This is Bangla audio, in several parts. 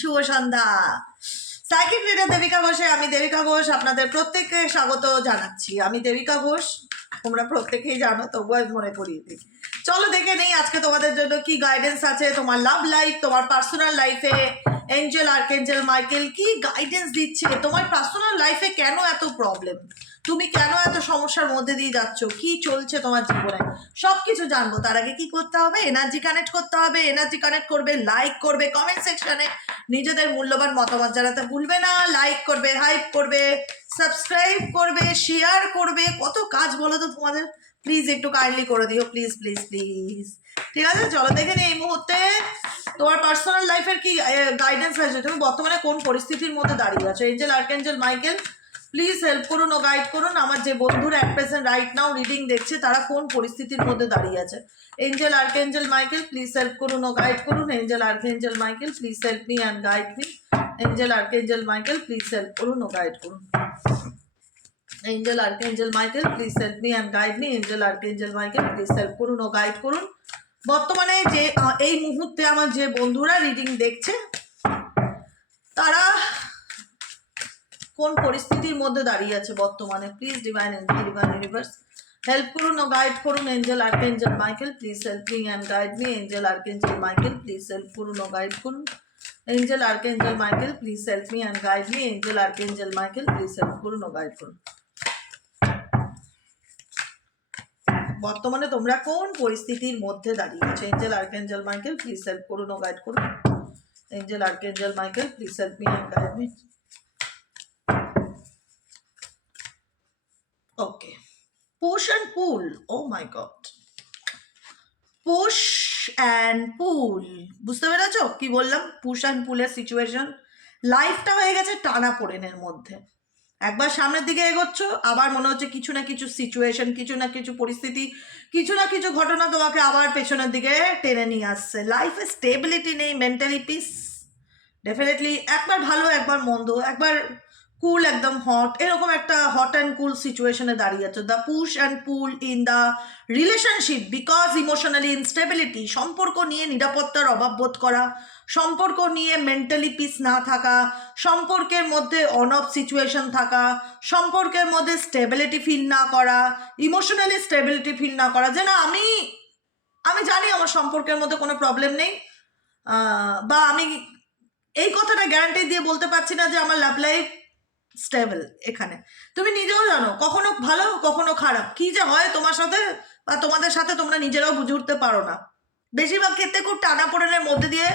শুভ সন্ধ্যা। সাইকিক রিডার দেবিকা ঘোষে আমি দেবিকা ঘোষ আপনাদের প্রত্যেককে স্বাগত জানাচ্ছি। আমি দেবিকা ঘোষ, তোমরা প্রত্যেকেই জানো, তবুও মনে করিয়ে দিই। চলো দেখে নেই আজকে তোমাদের জন্য কি গাইডেন্স আছে তোমার লাভ লাইফ, তোমার পার্সোনাল লাইফে। এঞ্জেল আর্কেঞ্জেল মাইকেল কি গাইডেন্স দিচ্ছে তোমার পার্সোনাল লাইফে, কেন এত প্রবলেম, তুমি কেন এত সমস্যার মধ্যে দিয়ে যাচ্ছ, কি চলছে তোমার জীবনে, সব কিছু জানবো। তার আগে কি করতে হবে? এনার্জি কানেক্ট করতে হবে। এনার্জি কানেক্ট করবে, লাইক করবে, কমেন্ট সেকশনে নিজেদের মূল্যবান মতামত জানাতে ভুলবে না। লাইক করবে, হাইপ করবে, সাবস্ক্রাইব করবে, শেয়ার করবে, কত কাজ বলো তো তোমাদের। প্লিজ একটু কাইন্ডলি করে দিও, প্লিজ প্লিজ প্লিজ। ঠিক আছে, চলো দেখে নি এই মুহূর্তে তোমার পার্সোনাল লাইফের কি গাইডেন্স আছে, তুমি বর্তমানে কোন পরিস্থিতির মধ্যে দাঁড়িয়ে আছো। Angel archangel Michael please help করুন ও গাইড করুন। আমার যে বন্ধুরা at present right now reading দেখছে তারা কোন পরিস্থিতির মধ্যে দাঁড়িয়ে আছে। Angel archangel Michael please help করুন ও গাইড করুন। Angel archangel Michael please help me and guide me. Angel archangel Michael please help করুন ও গাইড করুন। Angel archangel Michael please help me and guide me. Angel archangel Michael please help করুন ও গাইড করুন। বর্তমানে যে এই মুহূর্তে আমার যে বন্ধুরা রিডিং দেখছে তারা কোন পরিস্থিতির মধ্যে দাঁড়িয়ে আছে বর্তমানে, please divine Angel divine universe help করুন ও গাইড করুন। Angel archangel Michael please help me and guide me. Angel archangel Michael please help করুন ও গাইড করুন। Angel archangel Michael please help me and guide me. Angel archangel Michael please help করুন ও গাইড করুন। বর্তমানে তোমরা কোন পরিস্থিতির মধ্যে দাঁড়িয়ে আছো? Angel archangel Michael please help করুন ও গাইড করুন। Angel archangel Michael please help me and guide me. Okay, push and pull. Oh my god, push and pull, বুঝতে পেরেছো কি বললাম? পুশ অ্যান্ড পুলের সিচুয়েশন, লাইফটা হয়ে গেছে টানা পোড়েনের মধ্যে। একবার সামনের দিকে এগোচ্ছ, আবার মনে হচ্ছে কিছু না কিছু সিচুয়েশন, কিছু না কিছু পরিস্থিতি, কিছু না কিছু ঘটনা তোমাকে আবার পেছনের দিকে টেনে নিয়ে আসছে। লাইফে স্টেবিলিটি নেই, মেন্টালি পিস ডেফিনেটলি একবার ভালো একবার মন্দ, একবার কুল একদম হট, এরকম একটা হট অ্যান্ড কুল সিচুয়েশনে দাঁড়িয়ে আছে। The push and pool in the relationship because emotionally instability, সম্পর্ক নিয়ে নিরাপত্তার অভাব বোধ করা, সম্পর্ক নিয়ে মেন্টালি পিস না থাকা, সম্পর্কের মধ্যে অন অফ সিচুয়েশন থাকা, সম্পর্কের মধ্যে স্টেবিলিটি ফিল না করা, ইমোশনালি স্টেবিলিটি ফিল না করা, যে না আমি জানি আমার সম্পর্কের মধ্যে কোনো প্রবলেম নেই, বা আমি এই কথাটা গ্যারান্টি দিয়ে বলতে পারছি না যে আমার লাভ লাইফ স্টেবল। এখানে তুমি নিজেও জানো কখনো ভালো কখনো খারাপ, কি যে হয় তোমার সাথে বা তোমাদের সাথে তোমরা নিজেরাও বুঝে উঠতে পারো না। বেশিরভাগ ক্ষেত্রে খুব টানাপোড়েনের মধ্যে দিয়ে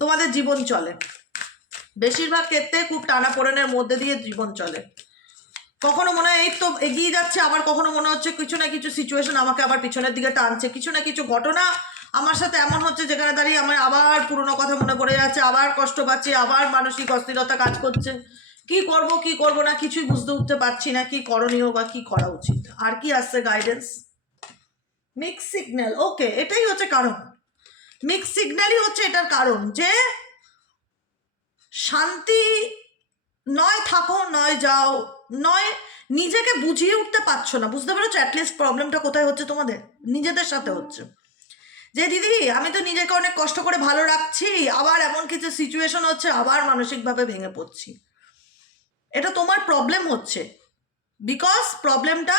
তোমাদের জীবন চলে, বেশিরভাগ ক্ষেত্রে খুব টানাপোড়েনের মধ্যে দিয়ে জীবন চলে। কখনো মনে হয় এই তো এগিয়ে যাচ্ছে, আবার কখনো মনে হচ্ছে কিছু না কিছু সিচুয়েশন আমাকে আবার পিছনের দিকে টানছে, কিছু না কিছু ঘটনা আমার সাথে এমন হচ্ছে যেখানে দাঁড়িয়ে আমার আবার পুরোনো কথা মনে পড়ে যাচ্ছে, আবার কষ্ট পাচ্ছি, আবার মানসিক অস্থিরতা কাজ করছে। কি করব না কিছুই বুঝতে উঠতে পারছি না, কি করণীয় বা কি করা উচিত। আর কি আসছে গাইডেন্স? Mix signal. ওকে, এটাই হচ্ছে কারণ, মিক্স সিগন্যালই হচ্ছে এটার কারণ, যে শান্তি নয় থাকো নয় যাও, নয় নিজেকে বুঝিয়ে উঠতে পারছো না। বুঝতে পেরেছো অ্যাটলিস্ট প্রবলেমটা কোথায় হচ্ছে? তোমাদের নিজেদের সাথে হচ্ছে, যে দিদি আমি তো নিজেকে অনেক কষ্ট করে ভালো রাখছি, আবার এমন কিছু সিচুয়েশন হচ্ছে আবার মানসিকভাবে ভেঙে পড়ছি। এটা তোমার প্রবলেম হচ্ছে, বিকজ প্রবলেমটা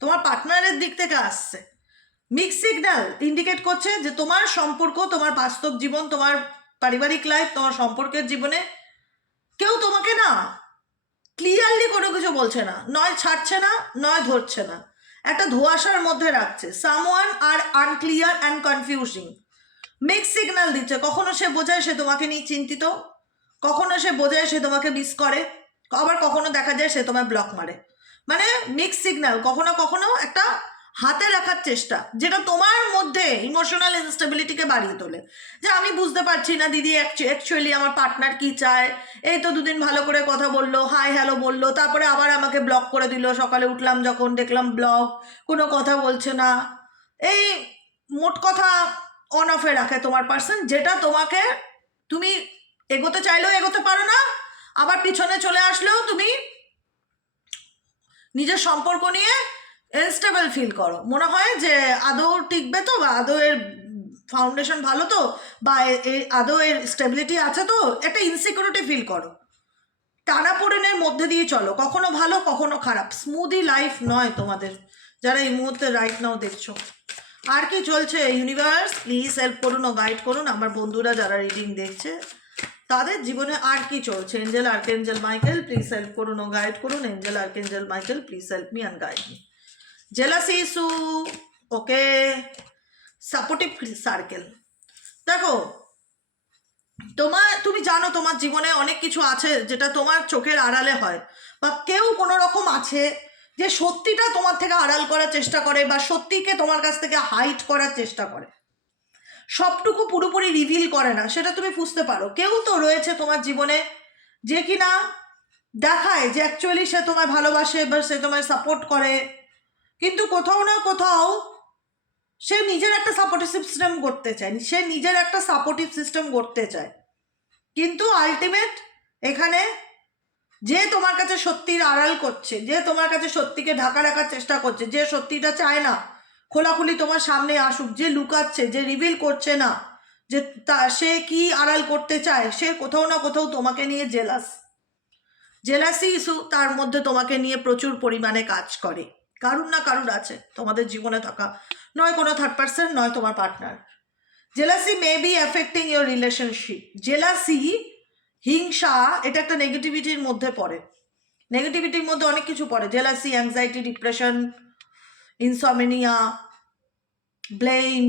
তোমার পার্টনারের দিক থেকে আসছে। মিক্স সিগন্যাল ইন্ডিকেট করছে যে তোমার সম্পর্ক, তোমার বাস্তব জীবন, তোমার পারিবারিক লাইফ, তোমার সম্পর্কের জীবনে কেউ তোমাকে না ক্লিয়ারলি কোনো কিছু বলছে না, নয় ছাড়ছে না নয় ধরছে না, একটা ধোঁয়াশার মধ্যে রাখছে। Someone are unclear and confusing, mix signal দিচ্ছে। কখনো সে বোঝায় সে তোমাকে নিয়ে চিন্তিত, কখনো সে বোঝায় সে তোমাকে মিস করে, আবার কখনো দেখা যায় সে তোমায় ব্লক মারে। মানে মিক্স সিগন্যাল কখনো কখনো একটা হাতে রাখার চেষ্টা, যেটা তোমার মধ্যে ইমোশনাল ইনস্টেবিলিটিকে বাড়িয়ে তোলে। যে আমি বুঝতে পারছি না দিদি অ্যাকচুয়ালি আমার পার্টনার কি চায়। এই তো দুদিন ভালো করে কথা বললো, হাই হ্যালো বললো, তারপরে আবার আমাকে ব্লক করে দিল। সকালে উঠলাম যখন দেখলাম ব্লক, কোনো কথা বলছে না। এই মোট কথা অন অফে রাখে তোমার পার্সন, যেটা তোমাকে, তুমি এগোতে চাইলেও এগোতে পারো না, আবার পিছনে চলে আসলেও তুমি নিজের সম্পর্ক নিয়ে ইনস্টেবল ফিল করো। মনে হয় যে আদৌ টিকবে তো, বা আদৌ এর ফাউন্ডেশন ভালো তো, বা আদৌ এর স্টেবিলিটি আছে তো, একটা ইনসিকিউরিটি ফিল করো, টানাপোড়েনের মধ্যে দিয়ে চলো, কখনো ভালো কখনো খারাপ, স্মুদি লাইফ নয় তোমাদের যারা এই মুহূর্তে রাইট নাও দেখছো। আর কি চলছে ইউনিভার্স, প্লিজ হেল্প করুন ও গাইড করুন আমার বন্ধুরা যারা রিডিং দেখছে তাদের জীবনে আর কি চলছে। Angel archangel Michael please help করুন ও গাইড করুন। Angel archangel Michael please help me and guide me. Jealousy issue, okay, supportive circle. দেখো তুমি জানো তোমার জীবনে অনেক কিছু আছে যেটা তোমার চোখের আড়ালে হয়, বা কেউ কোনো রকম আছে যে সত্যিটা তোমার থেকে আড়াল করার চেষ্টা করে, বা সত্যিকে তোমার কাছ থেকে হাইড করার চেষ্টা করে, সবটুকু পুরোপুরি রিভিল করে না, সেটা তুমি বুঝতে পারো। কেউ তো রয়েছে তোমার জীবনে যে কিনা দেখায় যে অ্যাকচুয়ালি সে তোমায় ভালোবাসে বা সে তোমায় সাপোর্ট করে, কিন্তু কোথাও না কোথাও সে নিজের একটা সাপোর্টিভ সিস্টেম করতে চায়, সে নিজের একটা সাপোর্টিভ সিস্টেম করতে চায়, কিন্তু আলটিমেট এখানে যে তোমার কাছে সত্যির আড়াল করছে, যে তোমার কাছে সত্যিকে ঢাকা রাখার চেষ্টা করছে, যে সত্যিটা চায় না খোলাখুলি তোমার সামনে আসুক, যে লুকাচ্ছে, যে রিভিল করছে না যে সে কি আড়াল করতে চায়, সে কোথাও না কোথাও তোমাকে নিয়ে জেলাসি ইস্যু তার মধ্যে তোমাকে নিয়ে প্রচুর পরিমাণে কাজ করে। কারুর না কারুর আছে তোমাদের জীবনে থাকা, নয় কোনো থার্ড পার্সন, নয় তোমার partner. Jealousy may be affecting your relationship. Jealousy, হিংসা, এটা একটা নেগেটিভিটির মধ্যে পড়ে, নেগেটিভিটির মধ্যে অনেক কিছু পড়ে। Jealousy, anxiety, depression, insomnia, blame.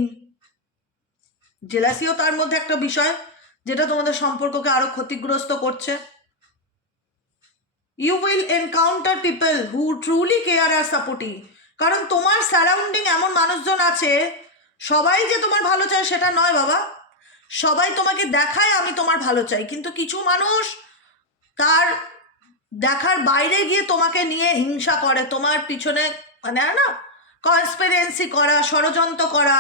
জেলাসিও তার মধ্যে একটা বিষয় যেটা তোমাদের সম্পর্ককে আরো ক্ষতিগ্রস্ত করছে। You will encounter people who truly care আর সাপোর্টিং। কারণ তোমার সারাউন্ডিং এমন মানুষজন আছে, সবাই যে তোমার ভালো চায় সেটা নয় বাবা, সবাই তোমাকে দেখায় আমি তোমার ভালো চাই, কিন্তু কিছু মানুষ তার দেখার বাইরে গিয়ে তোমাকে নিয়ে হিংসা করে, তোমার পিছনে মানে না কনস্পিরেন্সি করা, ষড়যন্ত্র করা।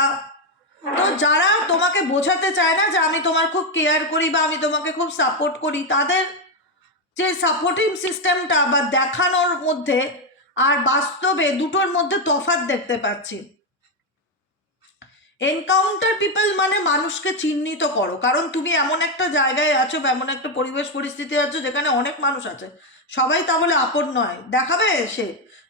তো যারা তোমাকে বোঝাতে চায় না যে আমি তোমার খুব কেয়ার করি বা আমি তোমাকে খুব সাপোর্ট করি, তাদের যে সাপোর্টিভ সিস্টেমটা বা দেখানোর মধ্যে আর বাস্তবে দুটোর মধ্যে তফাৎ দেখতে পাচ্ছি। এনকাউন্টার পিপল মানে মানুষকে চিহ্নিত করো, কারণ তুমি এমন একটা জায়গায় আছো বা এমন একটা পরিবেশ পরিস্থিতি আছো যেখানে অনেক মানুষ আছে, সবাই তা বলে আপন নয়। দেখাবে সে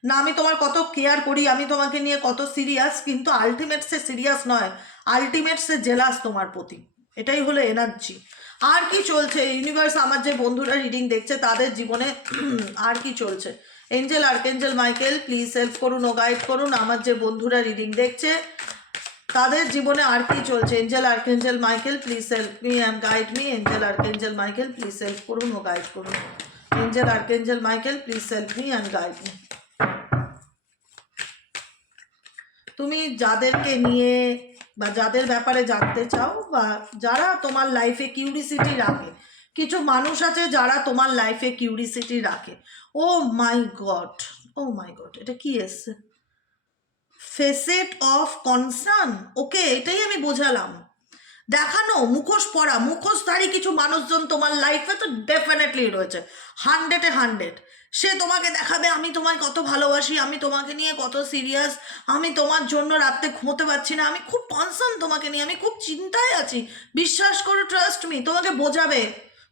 না আমি তোমার কত কেয়ার করি, আমি তোমাকে নিয়ে কত সিরিয়াস, কিন্তু আলটিমেট সে সিরিয়াস নয়, আলটিমেট সে জেলাস তোমার প্রতি। এটাই হলো এনার্জি। আর কি চলছে ইউনিভার্স, আমার যে বন্ধুরা রিডিং দেখছে তাদের জীবনে আর কি চলছে। Angel archangel Michael please help করুন ও গাইড করুন আমার যে বন্ধুরা রিডিং দেখছে তাদের জীবনে আর কি চলছে। Angel archangel Michael please help me and guide me. Angel archangel Michael please help করুন ও গাইড করুন। Angel archangel Michael please help me and guide me. তুমি যাদেরকে নিয়ে বা যাদের ব্যাপারে জানতে চাও বা যারা তোমার লাইফে কিউরিসিটি রাখে, কিছু মানুষ আছে যারা তোমার লাইফে কিউরিসিটি রাখে। ও my god, O my god, এটা কি এসছে? Facet of concern. ওকে, এটাই আমি বোঝালাম। দেখানো, মুখোশ পরা, মুখোশধারী কিছু মানুষজন তোমার লাইফে তো ডেফিনেটলি রয়েছে, 100-এ 100। সে তোমাকে দেখাবে আমি তোমায় কত ভালোবাসি, আমি তোমাকে নিয়ে কত সিরিয়াস, আমি তোমার জন্য রাত্রে ঘুমোতে পারছি না, আমি খুব কনসার্ন তোমাকে নিয়ে, আমি খুব চিন্তায় আছি, বিশ্বাস করো, ট্রাস্ট মি। তোমাকে বোঝাবে,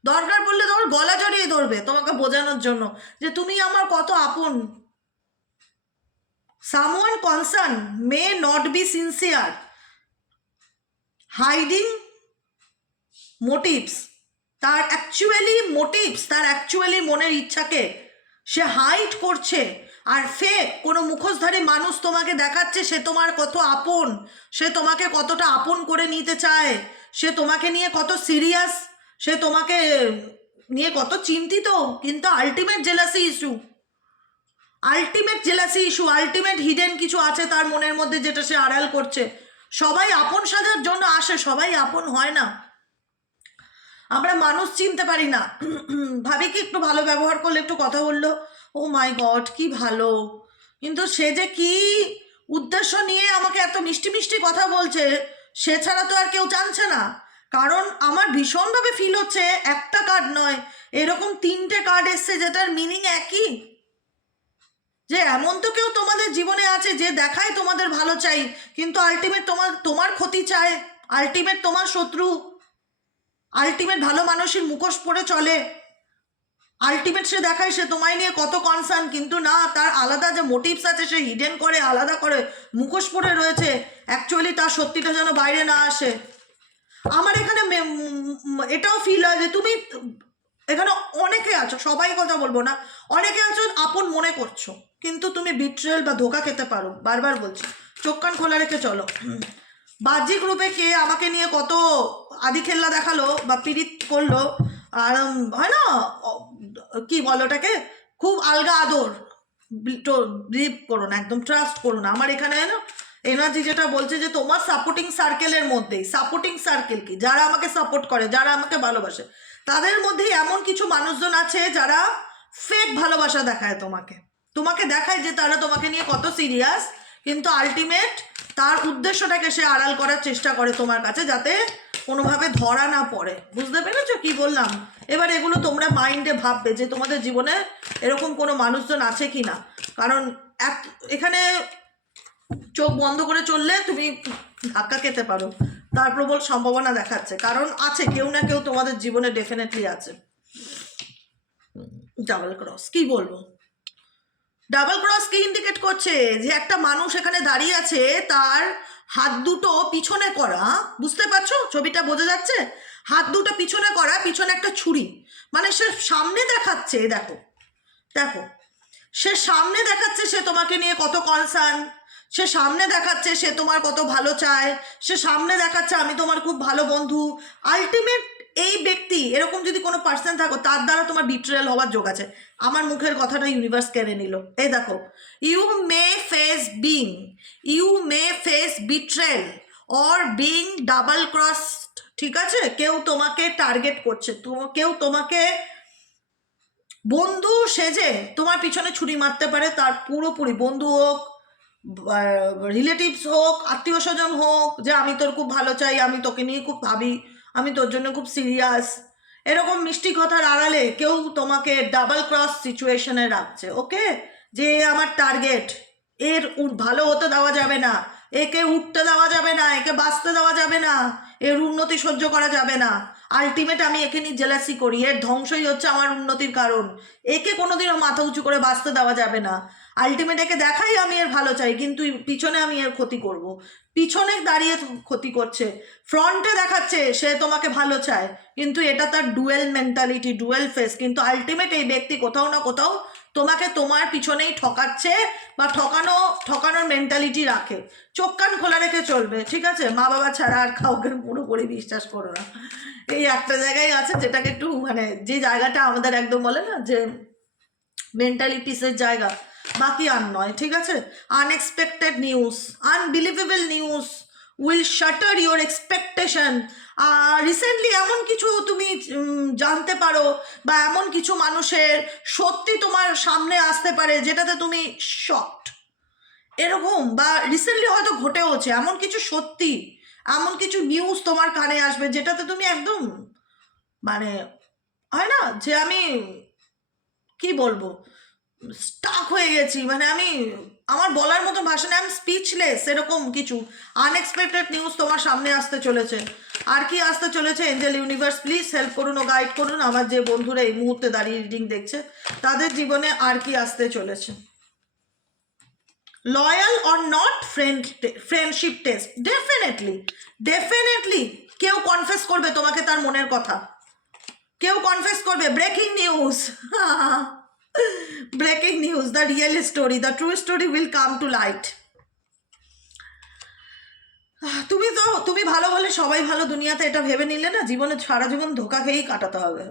দরকার পড়লে তোমার গলা জড়িয়ে ধরবে তোমাকে বোঝানোর জন্য যে তুমি আমার কত আপন। Someone concerned may not be sincere, hiding motives, তার অ্যাকচুয়ালি মোটিভস, তার অ্যাকচুয়ালি মনের ইচ্ছাকে সে হাইড করছে, আর ফেক কোনো মুখোশধারী মানুষ তোমাকে দেখাচ্ছে সে তোমার কত আপন, সে তোমাকে কতটা আপন করে নিতে চায়, সে তোমাকে নিয়ে কত সিরিয়াস, সে তোমাকে নিয়ে কত চিন্তিত, কিন্তু ultimate jealousy issue, ultimate jealousy issue, ultimate hidden কিছু আছে তার মনের মধ্যে যেটা সে আড়াল করছে। সবাই আপন সাজার জন্য আসে, সবাই আপন হয় না। আমরা মানুষ চিনতে পারি না, ভাবি কি একটু ভালো ব্যবহার করলে, একটু কথা বললো, ও মাই গড কি ভালো, কিন্তু সে যে কি উদ্দেশ্য নিয়ে আমাকে এত মিষ্টি মিষ্টি কথা বলছে সে ছাড়া তো আর কেউ জানছে না। কারণ আমার ভীষণভাবে ফিল হচ্ছে একটা কার্ড নয়, এরকম 3টে কার্ড এসছে যেটার মিনিং একই, যে এমন তো কেউ তোমাদের জীবনে আছে যে দেখায় তোমাদের ভালো চাই, কিন্তু আলটিমেট তোমার ক্ষতি চায়, আলটিমেট তোমার শত্রু, আলটিমেট ভালো মানুষের মুখোশ পরে চলে, আলটিমেট সে দেখায় সে তোমায় নিয়ে কত কনসার্ন, কিন্তু না, তার আলাদা যে মোটিভস আছে সে হিডেন করে, আলাদা করে মুখোশ পরে রয়েছে, অ্যাকচুয়ালি তার সত্যিটা যেন বাইরে না আসে। আমার এখানে এটাও ফিল হয় যে তুমি এখানে অনেকে আছো, সবাই কথা বলবো না, অনেকে আছো আপন মনে করছো, কিন্তু তুমি বিট্রেল বা ধোকা খেতে পারো। বারবার বলছি, চোখ কান খোলা রেখে চলো। বাহ্যিক রূপে কে আমাকে নিয়ে কত আদি খেল্লা দেখালো বা পীড়িত করলো, আর হয় না কি বলো ওটাকে, খুব আলগা আদর, বিলিভ করো না, একদম ট্রাস্ট করো না। আমার এখানে না এনার্জি যেটা বলছে যে তোমার সাপোর্টিং সার্কেলের মধ্যেই, সাপোর্টিং সার্কেল কি, যারা আমাকে সাপোর্ট করে, যারা আমাকে ভালোবাসে, তাদের মধ্যেই এমন কিছু মানুষজন আছে যারা ফেক ভালোবাসা দেখায় তোমাকে, তোমাকে দেখায় যে তারা তোমাকে নিয়ে কত সিরিয়াস, কিন্তু আলটিমেট তার উদ্দেশ্যটাকে সে আড়াল করার চেষ্টা করে তোমার কাছে, যাতে কোনোভাবে ধরা না পড়ে। বুঝতে পেরেছো কি বললাম? এবার এগুলো তোমরা মাইন্ডে ভাববে যে তোমাদের জীবনে এরকম কোনো মানুষজন আছে কি না, কারণ এখানে চোখ বন্ধ করে চললে তুমি ধাক্কা খেতে পারো, তার প্রবল সম্ভাবনা দেখাচ্ছে, কারণ আছে কেউ না কেউ তোমাদের জীবনে ডেফিনেটলি আছে। ডাবল ক্রস কি বলবো, ডাবল ক্রস কি ইন্ডিকেট করছে? যে একটা মানুষ এখানে দাঁড়িয়ে আছে, তার হাত দুটো পিছনে করা, বুঝতে পারছো ছবিটা বোঝা যাচ্ছে? হাত দুটো পিছনে করা, পিছনে একটা ছুরি, মানে সে সামনে দেখাচ্ছে, দেখো দেখো, সে সামনে দেখাচ্ছে সে তোমাকে নিয়ে কত কনসার্ন, সে সামনে দেখাচ্ছে সে তোমার কত ভালো চায়, সে সামনে দেখাচ্ছে আমি তোমার খুব ভালো বন্ধু। আলটিমেট এই ব্যক্তি, এরকম যদি কোনো পার্সন থাকো, তার দ্বারা তোমার বিট্রেয়াল হওয়ার যোগ আছে। আমার মুখের কথাটা ইউনিভার্স কেড়ে নিল। এই দেখো, you may face being, you may face betrayal or being double cross. ঠিক আছে, কেউ তোমাকে টার্গেট করছে, কেউ তোমাকে বন্ধু সেজে তোমার পিছনে ছুরি মারতে পারে, তার পুরোপুরি বন্ধু হোক, রিলেটিভস হোক, আত্মীয় স্বজন হোক, যে আমি তোর খুব ভালো চাই, আমি তোকে নিয়ে খুব ভাবি, আমি তোর জন্য খুব সিরিয়াস, এরকম মিষ্টি কথার আড়ালে কেউ তোমাকে ডাবল ক্রস সিচুয়েশনে রাখছে। ওকে, যে আমার টার্গেট, এর ভালো হতে দেওয়া যাবে না, একে উঠতে দেওয়া যাবে না, একে বাঁচতে দেওয়া যাবে না, এর উন্নতি সহ্য করা যাবে না। আলটিমেট আমি একে নিয়ে জেলাসি করি, এর ধ্বংসই হচ্ছে আমার উন্নতির কারণ, একে কোনোদিনও মাথা উঁচু করে বাঁচতে দেওয়া যাবে না। আলটিমেট একে দেখাই আমি এর ভালো চাই, কিন্তু পিছনে আমি এর ক্ষতি করব, পিছনে দাঁড়িয়ে ক্ষতি করছে, ফ্রন্টে দেখাচ্ছে সে তোমাকে ভালো চায়, কিন্তু এটা তার ডুয়েল মেন্টালিটি, ডুয়েল ফেস, কিন্তু আলটিমেট এই ব্যক্তি কোথাও না কোথাও তোমাকে তোমার পিছনেই ঠকাচ্ছে বা ঠকানোর মেন্টালিটি রাখে। চোখ কান খোলা রেখে চলবে, ঠিক আছে? মা বাবা ছাড়া আর কাউকে পুরোপুরি বিশ্বাস করো না। এই একটা জায়গায় আছে যেটাকে একটু, মানে যে জায়গাটা আমাদের একদম বলে না যে মেন্টালিটিসের জায়গা, বাকি আর নয়, ঠিক আছে? Unexpected news, unbelievable news will shutter your expectation. Recently এমন কিছু তুমি জানতে পারো, বা এমন কিছু মানুষের সত্যি তোমার সামনে আসতে পারে যেটাতে তুমি শকড, এরকম, বা রিসেন্টলি হয়তো ঘটেওছে এমন কিছু সত্যি, এমন কিছু নিউজ তোমার কানে আসবে যেটাতে তুমি একদম, মানে হয় না যে আমি কি বলবো, স্টাক হয়ে গেছি, মানে আমি আমার বলার মতো ভাষা নেই, আমি স্পিচলেস, এরকম কিছু আনএক্সপেক্টেড নিউজ তোমার সামনে আসতে চলেছে। আর কি আসতে চলেছে? এঞ্জেল ইউনিভার্স প্লিজ হেল্প করুন ও গাইড করুন আমার যে বন্ধুরা এই মুহূর্তে দাঁড়িয়ে রিডিং দেখছে, তাদের জীবনে আর কি আসতে চলেছে। Loyal or not, friendship test, definitely কেউ কনফেস করবে তোমাকে তার মনের কথা, কেউ কনফেস করবে। Breaking news, breaking news, the real story, the true story will come to light. তুমি ভালো বলে সবাই ভালো দুনিয়াতে, এটা ভেবে নিলে না জীবনে সারা জীবন ধোকা খেয়েই কাটাতে হবে।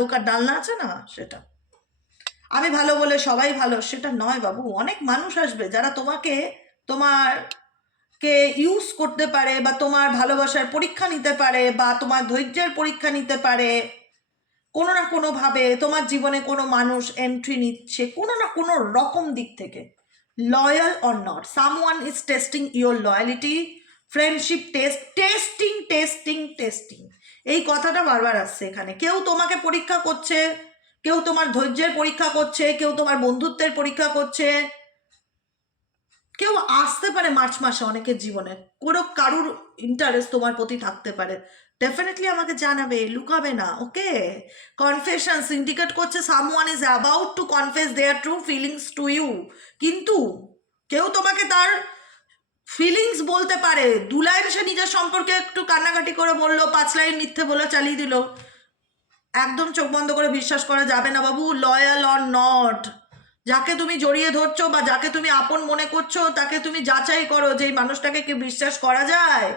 ধোকার ডালনা আছে না, সেটা আমি ভালো বলে সবাই ভালো, সেটা নয় বাবু। অনেক মানুষ আসবে যারা তোমাকে ইউজ করতে পারে, বা তোমার ভালোবাসার পরীক্ষা নিতে পারে, বা তোমার ধৈর্যের পরীক্ষা নিতে পারে। কোনো না কোনোভাবে তোমার জীবনে কোনো মানুষ এন্ট্রি নিচ্ছে কোনো না কোনো রকম দিক থেকে, loyal or not, someone is testing your loyalty. Friendship test, testing, এই কথাটা বারবার আসছে এখানে। কেউ তোমাকে পরীক্ষা করছে, কেউ তোমার ধৈর্যের পরীক্ষা করছে, কেউ তোমার বন্ধুত্বের পরীক্ষা করছে, কেউ আসতে পারে মার্চ মাসে অনেকের জীবনে, কোনো কারুর ইন্টারেস্ট তোমার প্রতি থাকতে পারে, ডেফিনেটলি আমাকে জানাবে, লুকাবে না। ওকে, কনফেশন ইন্ডিকেট করছে someone is about to confess their true feelings to you. কিন্তু কেউ তোমাকে তার ফিলিংস বলতে পারে, 2 লাইন সে নিজের সম্পর্কে একটু কান্নাকাটি করে বললো, 5 লাইন মিথ্যে বলে চালিয়ে দিল, একদম চোখ বন্ধ করে বিশ্বাস করা যাবে না বাবু। লয়াল অর নট, যাকে তুমি জড়িয়ে ধরছো বা যাকে তুমি আপন মনে করছো তাকে তুমি যাচাই করো যে এই মানুষটাকে কি বিশ্বাস করা যায়।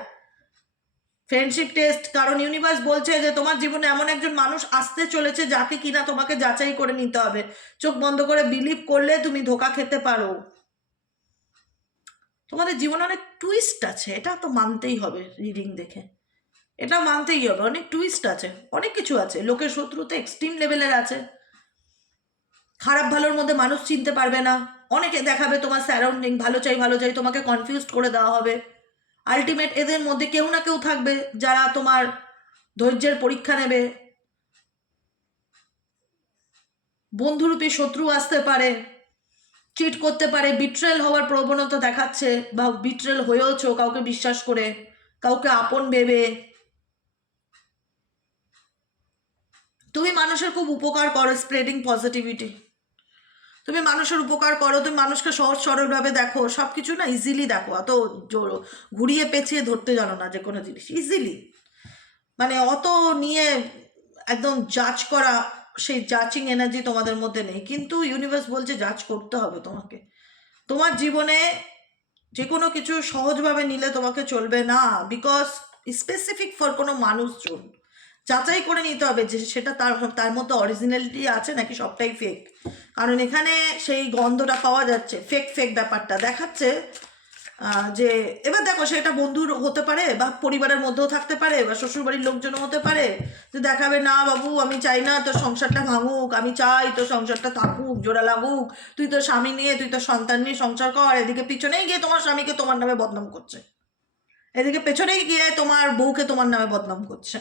ফ্রেন্ডশিপ টেস্ট, কারণ ইউনিভার্স বলছে যে তোমার জীবনে এমন একজন মানুষ আসতে চলেছে যাকে কিনা তোমাকে যাচাই করে নিতে হবে। চোখ বন্ধ করে বিলিভ করলে তুমি ধোকা খেতে পারো। তোমাদের জীবনে অনেক টুইস্ট আছে, এটা তো মানতেই হবে, রিডিং দেখে এটা মানতেই হবে, অনেক টুইস্ট আছে, অনেক কিছু আছে। লোকের শত্রুতে এক্সট্রিম লেভেলের আছে, খারাপ ভালোর মধ্যে মানুষ চিনতে পারবে না, অনেকে দেখাবে তোমার সারাউন্ডিং ভালো চাই ভালো চাই, তোমাকে কনফিউজ করে দেওয়া হবে। আলটিমেট এদের মধ্যে কেউ না কেউ থাকবে যারা তোমার ধৈর্যের পরীক্ষা নেবে। বন্ধুরূপী শত্রু আসতে পারে, চিট করতে পারে, বিট্রেল হওয়ার প্রবণতা দেখাচ্ছে বা বিট্রেল হয়েওছো কাউকে বিশ্বাস করে, কাউকে আপন ভেবে। তুমি মানুষের খুব উপকার করো, স্প্রেডিং পজিটিভিটি, তুমি মানুষের উপকার করো, তুমি মানুষকে সহজ সরলভাবে দেখো, সব কিছু না ইজিলি দেখো, অত ঘুরিয়ে পেঁচিয়ে ধরতে জানো না যে কোনো জিনিস ইজিলি, মানে অত নিয়ে একদম জাজ করা, সেই জাজিং এনার্জি তোমাদের মধ্যে নেই। কিন্তু ইউনিভার্স বলছে জাজ করতে হবে তোমাকে। তোমার জীবনে যে কোনো কিছু সহজভাবে নিলে তোমাকে চলবে না, বিকজ স্পেসিফিক ফর কোনো মানুষজন যাচাই করে নিতে হবে যে সেটা তার তার মধ্যে অরিজিনালিটি আছে নাকি সবটাই ফেক। কারণ এখানে সেই গন্ধটা পাওয়া যাচ্ছে, ফেক ফেক ব্যাপারটা দেখাচ্ছে। যে এবার দেখো সেটা বন্ধুর হতে পারে বা পরিবারের মধ্যেও থাকতে পারে বা শ্বশুরবাড়ির লোকজনও হতে পারে, যে দেখাবে না বাবু আমি চাই না তোর সংসারটা ভাঙুক, আমি চাই তোর সংসারটা থাকুক, জোড়া লাগুক, তুই তোর স্বামী নিয়ে তুই তোর সন্তান নিয়ে সংসার কর, এদিকে পিছনেই গিয়ে তোমার স্বামীকে তোমার নামে বদনাম করছে, এদিকে পেছনেই গিয়ে তোমার বউকে তোমার নামে বদনাম করছে।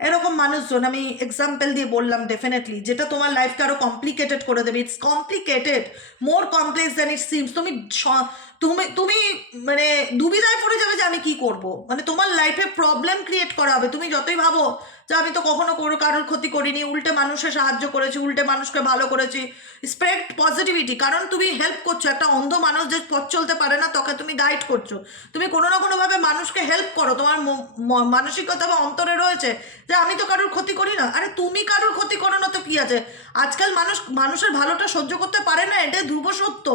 এরকম মানুষজন আমি এক্সাম্পল দিয়ে বললাম ডেফিনেটলি, যেটা তোমার লাইফকে আরো কমপ্লিকেটেড করে দেবে। It's complicated, more complex than it seems. তুমি তুমি মানে দুবিধায় পড়ে যাবে যে আমি কি করব, মানে তোমার লাইফে প্রবলেম ক্রিয়েট করা হবে। তুমি যতই ভাবো যে আমি তো কখনো কারোর ক্ষতি করিনি, উল্টে মানুষের সাহায্য করেছি, উল্টে মানুষকে ভালো করেছি, স্প্রেড পজিটিভিটি, কারণ তুমি হেল্প করছো। একটা অন্ধ মানুষ যে পথ চলতে পারে না তোকে তুমি গাইড করছো, তুমি কোনো না কোনোভাবে মানুষকে হেল্প করো, তোমার মানসিকতা বা অন্তরে রয়েছে যে আমি তো কারোর ক্ষতি করি না। আরে তুমি কারোর ক্ষতি করো না তো কি আছে, আজকাল মানুষের ভালোটা সহ্য করতে পারে না, এটা ধ্রুব সত্য।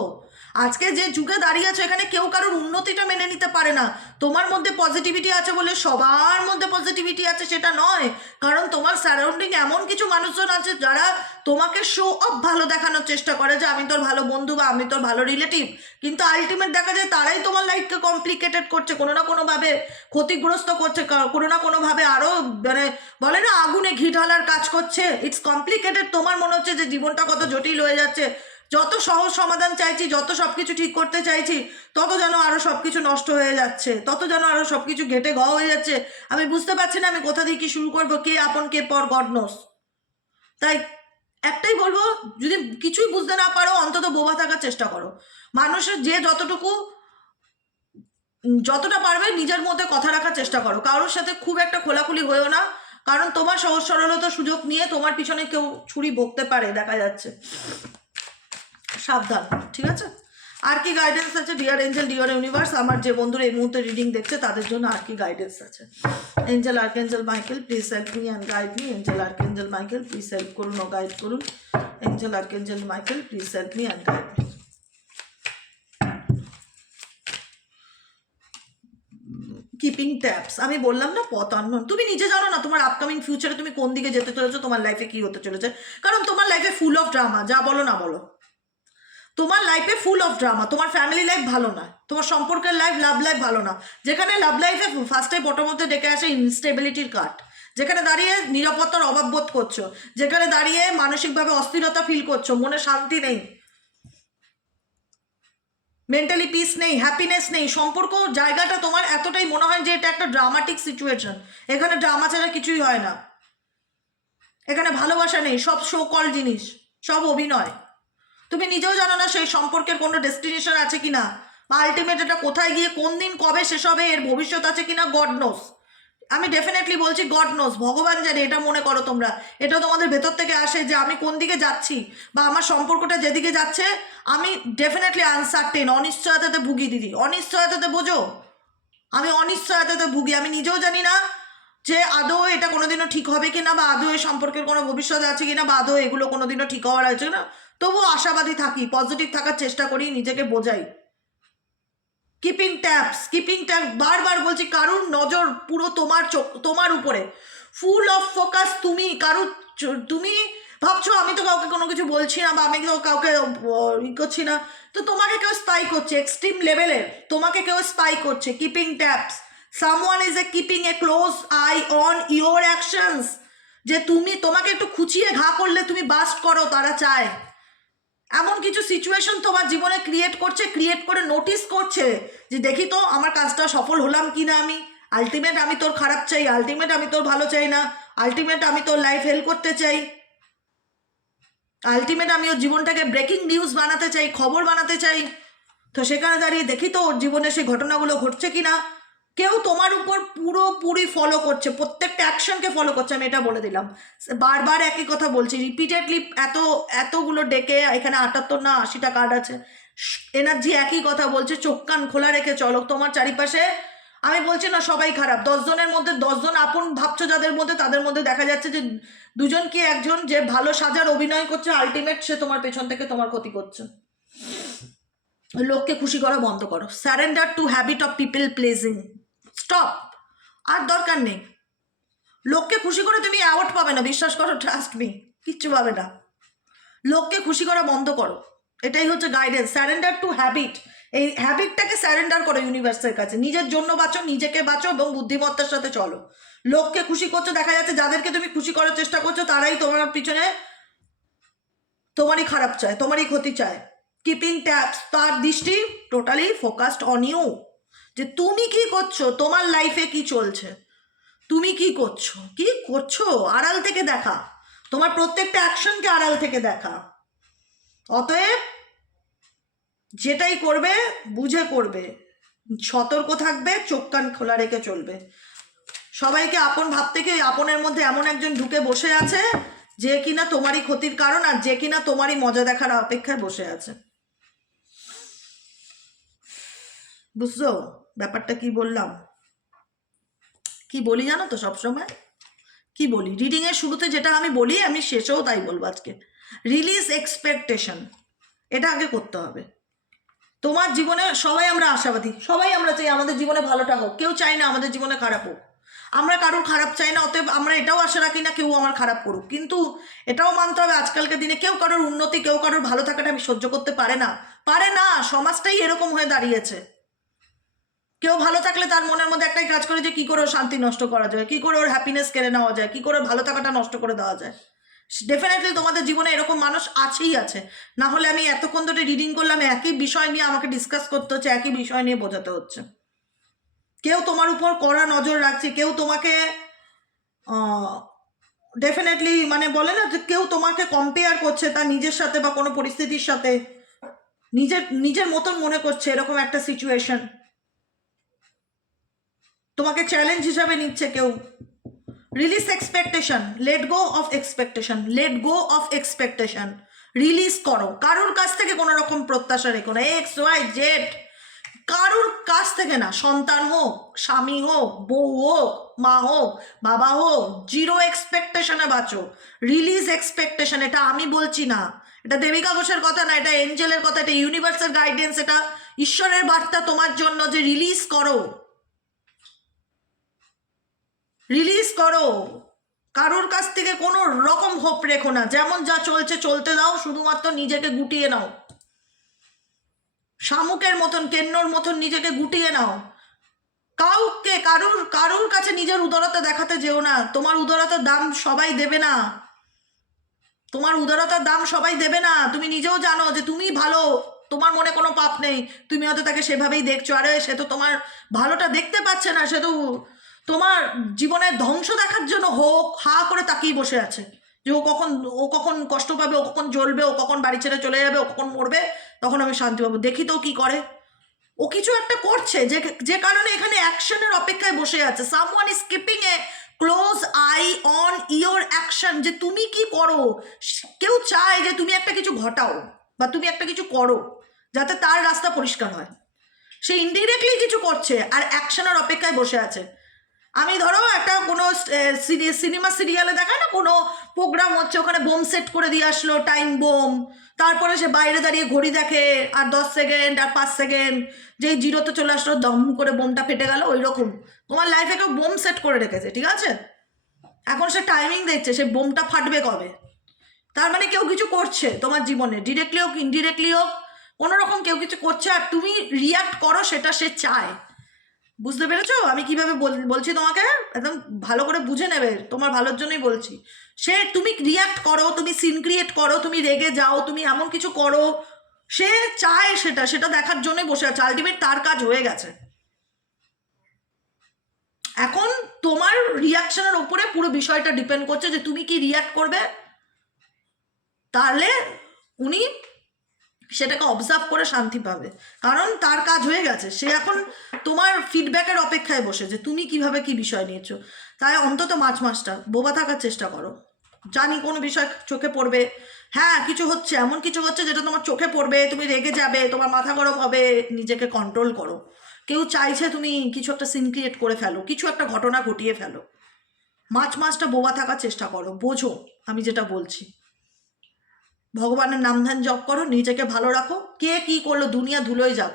আজকে যে যুগে দাঁড়িয়ে আছে এখানে কেউ কারোর উন্নতিটা মেনে নিতে পারে না। তোমার মধ্যে পজিটিভিটি আছে বলে সবার মধ্যে পজিটিভিটি আছে সেটা নয়, কারণ তোমার সারাউন্ডিং এমন কিছু মানুষজন আছে যারা তোমাকে শো অফ ভালো দেখানোর চেষ্টা করে যে আমি তোর ভালো বন্ধু বা আমি তোর ভালো রিলেটিভ, কিন্তু আলটিমেট দেখা যায় তারাই তোমার লাইফকে কমপ্লিকেটেড করছে, কোনো না কোনোভাবে ক্ষতিগ্রস্ত করছে, কোনো না কোনোভাবে আরও মানে বলে না আগুনে ঘি ঢালার কাজ করছে। ইটস কমপ্লিকেটেড, তোমার মনে হচ্ছে যে জীবনটা কত জটিল হয়ে যাচ্ছে, যত সহজ সমাধান চাইছি, যত সব কিছু ঠিক করতে চাইছি, তত যেন আরও সব কিছু নষ্ট হয়ে যাচ্ছে, তত যেন আরও সব কিছু ঘেটে ঘ হয়ে যাচ্ছে। আমি বুঝতে পারছি না আমি কোথা দিয়ে কি শুরু করবো, কে আপন কে পর গড নোস। তাই একটাই বলবো, যদি কিছুই বুঝতে না পারো অন্তত বোবা থাকার চেষ্টা করো। মানুষের যে যতটা পারবে নিজের মধ্যে কথা রাখার চেষ্টা করো, কারোর সাথে খুব একটা খোলাখুলি হয়েও না, কারণ তোমার সহজ সরলতার সুযোগ নিয়ে তোমার পিছনে কেউ ছুরি ভোগতে পারে দেখা যাচ্ছে, সাবধান, ঠিক আছে? আর কি গাইডেন্স আছে ডিয়ার এঞ্জেল, ডিয়ার ইউনিভার্স, আমার যে বন্ধুরা এই মুহূর্তে রিডিং দেখছে তাদের জন্য আর কি গাইডেন্স আছে? Angel archangel Michael please help me and guide me. Angel archangel Michael please help করুন ও গাইড করুন। Angel archangel Michael please help me and guide me. Keeping taps, আমি বললাম না পথ আননোন, তুমি নিজে জানো না তোমার আপকামিং ফিউচারে তুমি কোন দিকে যেতে চলেছো, তোমার লাইফে কি হতে চলেছে, কারণ তোমার লাইফে ফুল অফ ড্রামা, যা বলো না বলো, তোমার লাইফে ফুল অফ ড্রামা। তোমার ফ্যামিলি লাইফ ভালো না, তোমার সম্পর্কের লাইফ লাভ লাইফ ভালো না, যেখানে লাভ লাইফে ফার্স্টে প্রথমতে ডেকে আসে ইনস্টেবিলিটির কাট, যেখানে দাঁড়িয়ে নিরাপত্তার অভাব বোধ করছো, যেখানে দাঁড়িয়ে মানসিকভাবে অস্থিরতা ফিল করছো, মনে শান্তি নেই, মেন্টালি পিস নেই, হ্যাপিনেস নেই, সম্পর্ক জায়গাটা তোমার এতটাই মনে হয় যে এটা একটা ড্রামাটিক সিচুয়েশন, এখানে ড্রামা ছাড়া কিছুই হয় না, এখানে ভালোবাসা নেই, সব শো কল জিনিস, সব অভিনয়। তুমি নিজেও জানো না সেই সম্পর্কের কোনো ডেস্টিনেশন আছে কি না, বা আলটিমেট এটা কোথায় গিয়ে কোন দিন কবে শেষ হবে এর ভবিষ্যৎ আছে কিনা গড নোস। আমি ডেফিনেটলি বলছি গড নোস, ভগবান জানে। এটা মনে করো তোমরা, এটা তোমাদের ভেতর থেকে আসে যে আমি কোন দিকে যাচ্ছি বা আমার সম্পর্কটা যেদিকে যাচ্ছে আমি ডেফিনেটলি আনসার্টেন, অনিশ্চয়তাতে ভুগি দিদি, অনিশ্চয়তাতে বোঝো, আমি অনিশ্চয়তাতে ভুগি। আমি নিজেও জানি না যে আদৌ এটা কোনোদিনও ঠিক হবে কিনা, বা আদৌ এই সম্পর্কের কোনো ভবিষ্যৎ আছে কিনা, বা আদৌ এগুলো কোনোদিনও ঠিক হওয়ার আছে না। তবুও আশাবাদী থাকি, পজিটিভ থাকার চেষ্টা করি, নিজেকে বোঝাই। কিপিং ট্যাপস, বারবার বলছি, কারুর নজর পুরো তোমার চোখ তোমার উপরে, ফুল অফ ফোকাস তুমি। তুমি ভাবছো আমি তো কাউকে কোনো কিছু বলছি না, বা আমি তো কাউকে করছি না, তো তোমাকে কেউ স্পাই করছে এক্সট্রিম লেভেলের, তোমাকে কেউ স্পাই করছে। Keeping taps, someone is a keeping a close I on your actions. যে তোমাকে একটু খুঁচিয়ে ঘা করলে তুমি বাস্ট করো, তারা চায়। এমন কিছু সিচুয়েশন তোমার জীবনে ক্রিয়েট করে নোটিস করছে যে দেখি তো আমার কাজটা সফল হলাম কি না। আমি আলটিমেট আমি তোর খারাপ চাই, আলটিমেট আমি তোর ভালো চাই না, আলটিমেট আমি তোর লাইফ হেল্প করতে চাই, আলটিমেট আমি ওর জীবনটাকে ব্রেকিং নিউজ বানাতে চাই, খবর বানাতে চাই। তো সেখানে দাঁড়িয়ে দেখি তো ওর জীবনে সেই ঘটনাগুলো ঘটছে কি না। কেউ তোমার উপর পুরোপুরি ফলো করছে, প্রত্যেকটা অ্যাকশনকে ফলো করছে। আমি এটা বলে দিলাম, বারবার একই কথা বলছি রিপিটেডলি। এতগুলো ডেকে এখানে 78 না 80টা কার্ড আছে, এনার্জি একই কথা বলছে। চোখ কান খোলা রেখে চলো তোমার চারিপাশে। আমি বলছি না সবাই খারাপ, 10 জনের মধ্যে 10 জন আপন ভাবছো যাদের মধ্যে, তাদের মধ্যে দেখা যাচ্ছে যে 2জন কি 1জন যে ভালো সাজার অভিনয় করছে, আলটিমেট সে তোমার পেছন থেকে তোমার ক্ষতি করছে। লোককে খুশি করা বন্ধ করো, surrender to habit of people pleasing, stop. আর দরকার নেই, লোককে খুশি করে তুমি অ্যাওয়ার্ড পাবে না, বিশ্বাস করো, ট্রাস্ট মি, কিচ্ছু পাবে না। লোককে খুশি করা বন্ধ করো, এটাই হচ্ছে গাইডেন্স। স্যারেন্ডার টু হ্যাবিট, এই হ্যাবিটটাকে স্যারেন্ডার করো ইউনিভার্সের কাছে। নিজের জন্য বাঁচো, নিজেকে বাঁচো এবং বুদ্ধিমত্তার সাথে চলো। লোককে খুশি করছো, দেখা যাচ্ছে যাদেরকে তুমি খুশি করার চেষ্টা করছো তারাই তোমার পিছনে তোমারই খারাপ চায়, তোমারই ক্ষতি চায়। কিপিং ট্যাপস, তার দৃষ্টি টোটালি ফোকাসড অন ইউ, যে তুমি কি করছো, তোমার লাইফে কি চলছে, তুমি কি করছো আড়াল থেকে দেখা, তোমার প্রত্যেকটা অ্যাকশনকে আড়াল থেকে দেখা। অতএব যেটাই করবে বুঝে করবে, সতর্ক থাকবে, চোখ কান খোলা রেখে চলবে। সবাইকে আপন ভাবতে গিয়ে আপনের মধ্যে এমন একজন ঢুকে বসে আছে যে কিনা তোমারই ক্ষতির কারণ, আর যে কিনা তোমারই মজা দেখার অপেক্ষায় বসে আছে। বুঝছো ব্যাপারটা কি বললাম? কি বলি জানো তো সবসময় কি বলি, রিডিংয়ের শুরুতে যেটা আমি বলি আমি শেষেও তাই বলবো আজকে, রিলিজ এক্সপেকটেশন। এটা আগে করতে হবে। তোমার জীবনে সবাই আমরা আশাবাদী, সবাই আমরা চাই আমাদের জীবনে ভালোটা হোক, কেউ চাই না আমাদের জীবনে খারাপ হোক। আমরা কারোর খারাপ চাই না, অতএব আমরা এটাও আশা রাখি না কেউ আমার খারাপ করুক। কিন্তু এটাও মানতে হবে আজকালকার দিনে কেউ কারোর উন্নতি, কেউ কারোর ভালো থাকাটা আমি সহ্য করতে পারে না। সমাজটাই এরকম হয়ে দাঁড়িয়েছে। কেউ ভালো থাকলে তার মনের মধ্যে একটাই কাজ করে যে কি করে ওর শান্তি নষ্ট করা যায়, কি করে ওর হ্যাপিনেস কেড়ে নেওয়া যায়, কি করে ভালো থাকাটা নষ্ট করে দেওয়া যায়। ডেফিনেটলি তোমাদের জীবনে এরকম মানুষ আছে। না হলে আমি এতক্ষণ ধরে রিডিং করলাম, একই বিষয় নিয়ে আমাকে ডিসকাস করতে হচ্ছে, একই বিষয় নিয়ে বোঝাতে হচ্ছে। কেউ তোমার উপর কড়া নজর রাখছে, কেউ তোমাকে ডেফিনেটলি মানে বলে না যে কেউ তোমাকে কম্পেয়ার করছে তার নিজের সাথে বা কোনো পরিস্থিতির সাথে, নিজের মতন মনে করছে, এরকম একটা সিচুয়েশন তোমাকে চ্যালেঞ্জ হিসাবে নিচ্ছে কেউ। Release expectation, let go of expectation, release করো। কারোর কাছ থেকে কোনো রকম প্রত্যাশা রেখো না, XYZ, কারোর কাছ থেকে না। সন্তান হোক, স্বামী হোক, বউ হোক, মা হোক, বাবা হোক, জিরো এক্সপেকটেশনে বাঁচো। রিলিজ এক্সপেকটেশন, এটা আমি বলছি না, এটা দেবিকা ঘোষের কথা না, এটা এঞ্জেলের কথা, এটা ইউনিভার্সের গাইডেন্স, এটা ঈশ্বরের বার্তা তোমার জন্য যে রিলিজ করো। কারোর কাছ থেকে কোনো রকম হোপ রেখো না, যেমন যা চলছে চলতে দাও, শুধুমাত্র নিজেকে গুটিয়ে নাও, শামুকের মতন, কেন্নর মতন নিজেকে গুটিয়ে নাও। কারোর কাছে নিজের উদারতা দেখাতে যেও না, তোমার উদারতার দাম সবাই দেবে না, তুমি নিজেও জানো যে তুমি ভালো, তোমার মনে কোনো পাপ নেই, তুমি হয়তো তাকে সেভাবেই দেখছো, আরে সে তো তোমার ভালোটা দেখতে পাচ্ছে না, সে তো তোমার জীবনের ধ্বংস দেখার জন্য হা করে তাকিয়ে বসে আছে যে ও কখন কষ্ট পাবে, ও কখন জ্বলবে, ও কখন বাড়ি ছেড়ে চলে যাবে, ও কখন মরবে, তখন আমি শান্তি পাবো। দেখি তো কি করে, ও কিছু একটা করছে যে যে কারণে এখানে অ্যাকশনের অপেক্ষায় বসে আছে। Someone is keeping a close I on your action, যে তুমি কি করো। কেউ চায় যে তুমি একটা কিছু ঘটাও বা তুমি একটা কিছু করো যাতে তার রাস্তা পরিষ্কার হয়। সে ইনডিরেক্টলি কিছু করছে আর অ্যাকশনের অপেক্ষায় বসে আছে। আমি ধরো একটা কোনো সিনেমা সিরিয়ালে দেখায় না, কোনো প্রোগ্রাম হচ্ছে, ওখানে বোম সেট করে দিয়ে আসলো, টাইম বোম, তারপরে সে বাইরে দাঁড়িয়ে ঘড়ি দেখে আর 10 সেকেন্ড আর 5 সেকেন্ড, যেই জিরোতে চলে আসলো দম করে বোমটা ফেটে গেল। ওই রকম তোমার লাইফে কেউ বোম সেট করে রেখেছে, ঠিক আছে, এখন সে টাইমিং দেখছে সে বোমটা ফাটবে কবে। তার মানে কেউ কিছু করছে তোমার জীবনে, ডিরেক্টলি হোক ইনডিরেক্টলি হোক, কোনোরকম কেউ কিছু করছে আর তুমি রিয়াক্ট করো, সেটা সে চায়। বুঝতে পেরেছো আমি কিভাবে বলছি তোমাকে? একদম ভালো করে বুঝে নেবে, তোমার ভালোর জন্যই বলছি। সে তুমি রিয়াক্ট করো, তুমি সিন ক্রিয়েট করো, তুমি রেগে যাও, তুমি এমন কিছু করো, সে চায় সেটা, সেটা দেখার জন্যই বসে আছে। আলটিমেট তার কাজ হয়ে গেছে। এখন তোমার রিয়াকশনের উপরে পুরো বিষয়টা ডিপেন্ড করছে যে তুমি কি রিয়াক্ট করবে। তাহলে উনি সেটাকে অবজার্ভ করে শান্তি পাবে, কারণ তার কাজ হয়ে গেছে। সে এখন তোমার ফিডব্যাকের অপেক্ষায় বসে যে তুমি কিভাবে কি বিষয় নিয়েছো। তাই অন্তত মাসটা বোবা থাকার চেষ্টা করো। জানি কোনো বিষয় চোখে পড়বে, হ্যাঁ কিছু হচ্ছে, এমন কিছু হচ্ছে যেটা তোমার চোখে পড়বে, তুমি রেগে যাবে, তোমার মাথা গরম হবে, নিজেকে কন্ট্রোল করো। কেউ চাইছে তুমি কিছু একটা সিন ক্রিয়েট করে ফেলো, কিছু একটা ঘটনা ঘটিয়ে ফেলো, মাসটা বোবা থাকার চেষ্টা করো, বোঝো আমি যেটা বলছি। ভগবানের নাম ধ্যান জপ করো, নিজেকে ভালো রাখো। কে কি করলো দুনিয়া ধুলোয় যাক,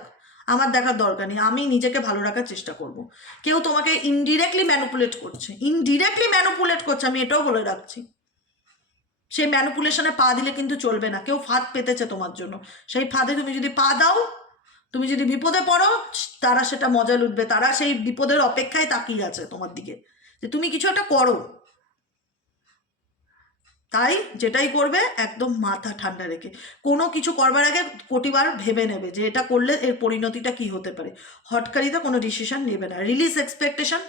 আমার দেখার দরকার নেই, আমি নিজেকে ভালো রাখার চেষ্টা করব। কেউ তোমাকে ইনডিরেক্টলি ম্যানুপুলেট করছে, আমি এটাও বলে রাখছি। সেই ম্যানুপুলেশনে পা দিলে কিন্তু চলবে না। কেউ ফাঁদ পেতেছে তোমার জন্য, সেই ফাঁদে তুমি যদি পা দাও, তুমি যদি বিপদে পড়ো, তারা সেটা মজা লুটবে, তারা সেই বিপদের অপেক্ষায় তাকিয়ে আছে তোমার দিকে যে তুমি কিছু একটা করো। তাই যেটাই করবে একদম মাথা ঠান্ডা রেখে, কোনো কিছু করবার আগে কোটিবার ভেবে নেবে যে এটা করলে এর পরিণতিটা কি হতে পারে। হটকারিতে কোনো ডিসিশন নেবে না। রিলিজ এক্সপেকটেশন,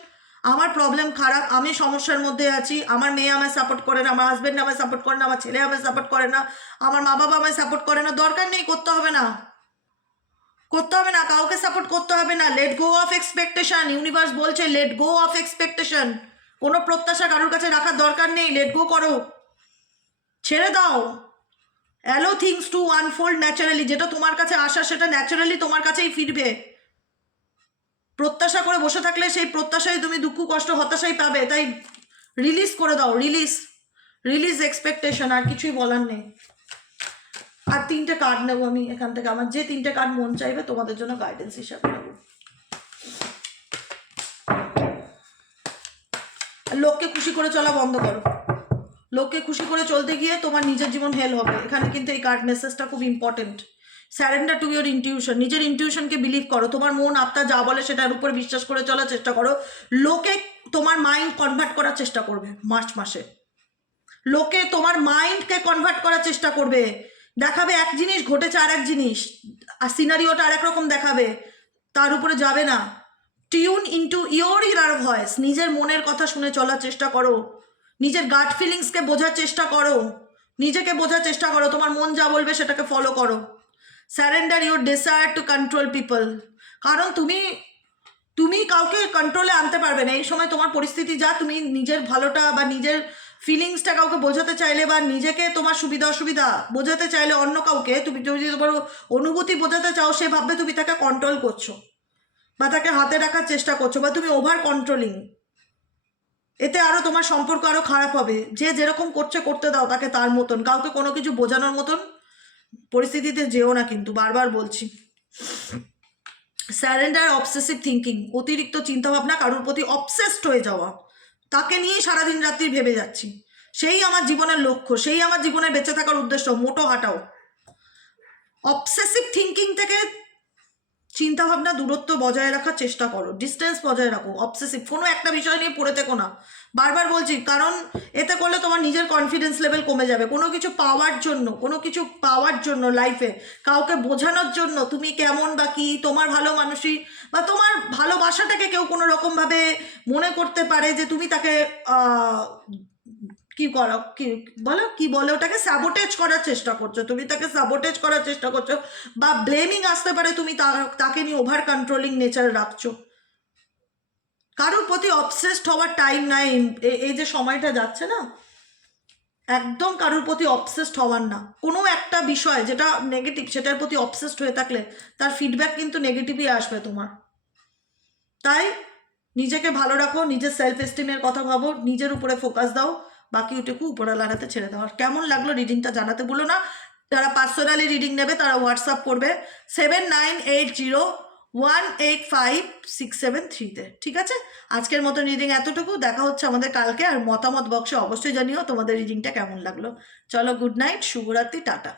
আমার প্রবলেম খারাপ, আমি সমস্যার মধ্যে আছি, আমার মেয়ে আমায় সাপোর্ট করে না, আমার হাজব্যান্ড আমায় সাপোর্ট করে না, আমার ছেলে আমায় সাপোর্ট করে না, আমার মা বাবা আমায় সাপোর্ট করে না, দরকার নেই, করতে হবে না, কাউকে সাপোর্ট করতে হবে না। Let go of expectation, universe বলছে লেট গো অফ এক্সপেকটেশন। কোনো প্রত্যাশা কারোর কাছে রাখার দরকার নেই, লেট গো করো, ছেড়ে দাও। Allow things to unfold naturally, যেটা তোমার কাছে আসা সেটা ন্যাচারালি তোমার কাছেই ফিরবে। প্রত্যাশা করে বসে থাকলে সেই প্রত্যাশায় তুমি দুঃখ কষ্ট হতাশাই পাবে। তাই রিলিজ করে দাও, রিলিজ এক্সপেকটেশন, আর কিছুই বলার নেই। আর 3টে কার্ড নেবো আমি এখান থেকে, আমার যে 3টে কার্ড মন চাইবে তোমাদের জন্য গাইডেন্স হিসাবে নেবো। লোককে খুশি করে চলা বন্ধ করো। লোককে খুশি করে চলতে গিয়ে তোমার নিজের জীবন হেল হবে। এখানে কিন্তু এই কার্ড মেসেজটা খুব important. Surrender to your intuition, নিজের ইনটিউশনকে বিলিভ করো। তোমার মন আত্মা যা বলে সেটার উপর বিশ্বাস করে চলার চেষ্টা করো। লোকে তোমার মাইন্ড কনভার্ট করার চেষ্টা করবে মাসে, লোকে তোমার মাইন্ডকে কনভার্ট করার চেষ্টা করবে। দেখাবে এক জিনিস, ঘটেছে আর এক জিনিস, আর সিনারিওটা আর এক রকম দেখাবে, তার উপরে যাবে না। Tune into your inner voice, নিজের মনের কথা শুনে চলার চেষ্টা করো, নিজের গাট ফিলিংসকে বোঝার চেষ্টা করো, নিজেকে বোঝার চেষ্টা করো, তোমার মন যা বলবে সেটাকে ফলো করো। Surrender your desire to control people, কারণ তুমি কাউকে কন্ট্রোলে আনতে পারবে না এই সময়। তোমার পরিস্থিতি যা, তুমি নিজের ভালোটা বা নিজের ফিলিংসটা কাউকে বোঝাতে চাইলে বা নিজেকে তোমার সুবিধা অসুবিধা বোঝাতে চাইলে অন্য কাউকে, তুমি যদি তোমার অনুভূতি বোঝাতে চাও, সে ভাববে তুমি তাকে কন্ট্রোল করছো বা তাকে হাতে রাখার চেষ্টা করছো বা তুমি ওভার কন্ট্রোলিং। এতে আরও তোমার সম্পর্ক আরও খারাপ হবে। যে যেরকম করছে করতে দাও তাকে তার মতন, কাউকে কোনো কিছু বোঝানোর মতন পরিস্থিতিতে যেও না, কিন্তু বারবার বলছি। স্যারেন্ডার অবসেসিভ থিঙ্কিং, অতিরিক্ত চিন্তাভাবনা, কারোর প্রতি অবসেসড হয়ে যাওয়া, তাকে নিয়েই সারাদিন রাত্রি ভেবে যাচ্ছি, সেই আমার জীবনের লক্ষ্য, সেই আমার জীবনে বেঁচে থাকার উদ্দেশ্য, মোটো হাঁটাও। অবসেসিভ থিঙ্কিং থেকে চিন্তাভাবনা দূরত্ব বজায় রাখার চেষ্টা করো, ডিস্টেন্স বজায় রাখো। অবসেসিভ কোনো একটা বিষয় নিয়ে পড়ে থেকো না, বারবার বলছি, কারণ এতে করলে তোমার নিজের কনফিডেন্স লেভেল কমে যাবে। কোনো কিছু পাওয়ার জন্য লাইফে কাউকে বোঝানোর জন্য তুমি কেমন বা কি, তোমার ভালো মানুষই বা তোমার ভালোবাসাটাকে কেউ কোনো রকমভাবে মনে করতে পারে যে তুমি তাকে কি করো, কি বলো, কি বলে ওটাকে, স্যাবোটেজ করার চেষ্টা করছো, তুমি তাকে স্যাবোটেজ করার চেষ্টা করছো, বা ব্লেমিং আসতে পারে, তুমি তাকে নিয়ে ওভার কন্ট্রোলিং নেচার রাখছো। কারোর প্রতি অবসেসড হওয়ার টাইম নাই, এই যে সময়টা যাচ্ছে না, একদম কারোর প্রতি অবসেসড হওয়ার না। কোনো একটা বিষয় যেটা নেগেটিভ, সেটার প্রতি অবসেসড হয়ে থাকলে তার ফিডব্যাক কিন্তু নেগেটিভই আসবে তোমার। তাই নিজেকে ভালো রাখো, নিজের সেলফ এস্টিমের কথা ভাবো, নিজের উপরে ফোকাস দাও, বাকি ওটুকু উপরওয়ালার হাতে ছেড়ে দাও। আর কেমন লাগলো রিডিংটা জানাতে ভুলো না। যারা পার্সোনালি রিডিং নেবে তারা হোয়াটসঅ্যাপ করবে 7980185673-তে। ঠিক আছে, আজকের মতো রিডিং এতটুকু, দেখা হচ্ছে আমাদের কালকে। আর মতামত বক্সে অবশ্যই জানিও তোমাদের রিডিংটা কেমন লাগলো। চলো, গুড নাইট, শুভরাত্রি, টাটা।